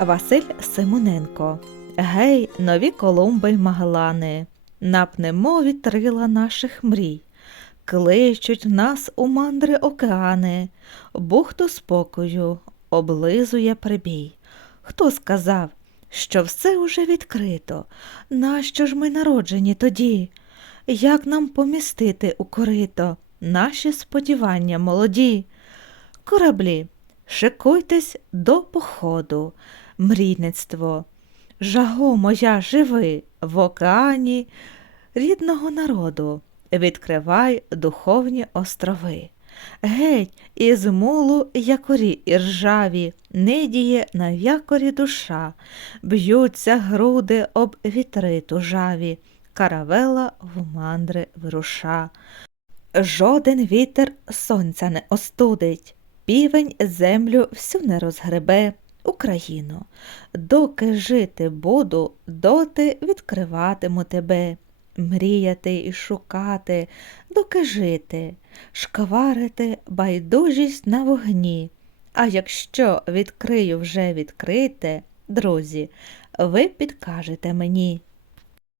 Василь Симоненко. Гей, нові Колумби й Магелани, напнемо вітрила наших мрій. Кличуть нас у мандри океани, бухту спокою облизує прибій. Хто сказав, що все уже відкрито? Нащо ж ми народжені тоді? Як нам помістити у корито наші сподівання молоді? Кораблі, шикуйтесь до походу, мрійництво. Жаго моя живи в океані рідного народу, відкривай духовні острови. Геть із мулу якорі і ржаві, нидіє на якорі душа, б'ються груди об вітри тужаві, каравела в мандри вируша. Жоден вітер сонця не остудить, півень землю всю не розгребе. Україно, доки жити буду, доти відкриватиму тебе, мріяти і шукати, доки жити, шкварити байдужість на вогні. А якщо відкрию вже відкрите, друзі, ви підкажете мені.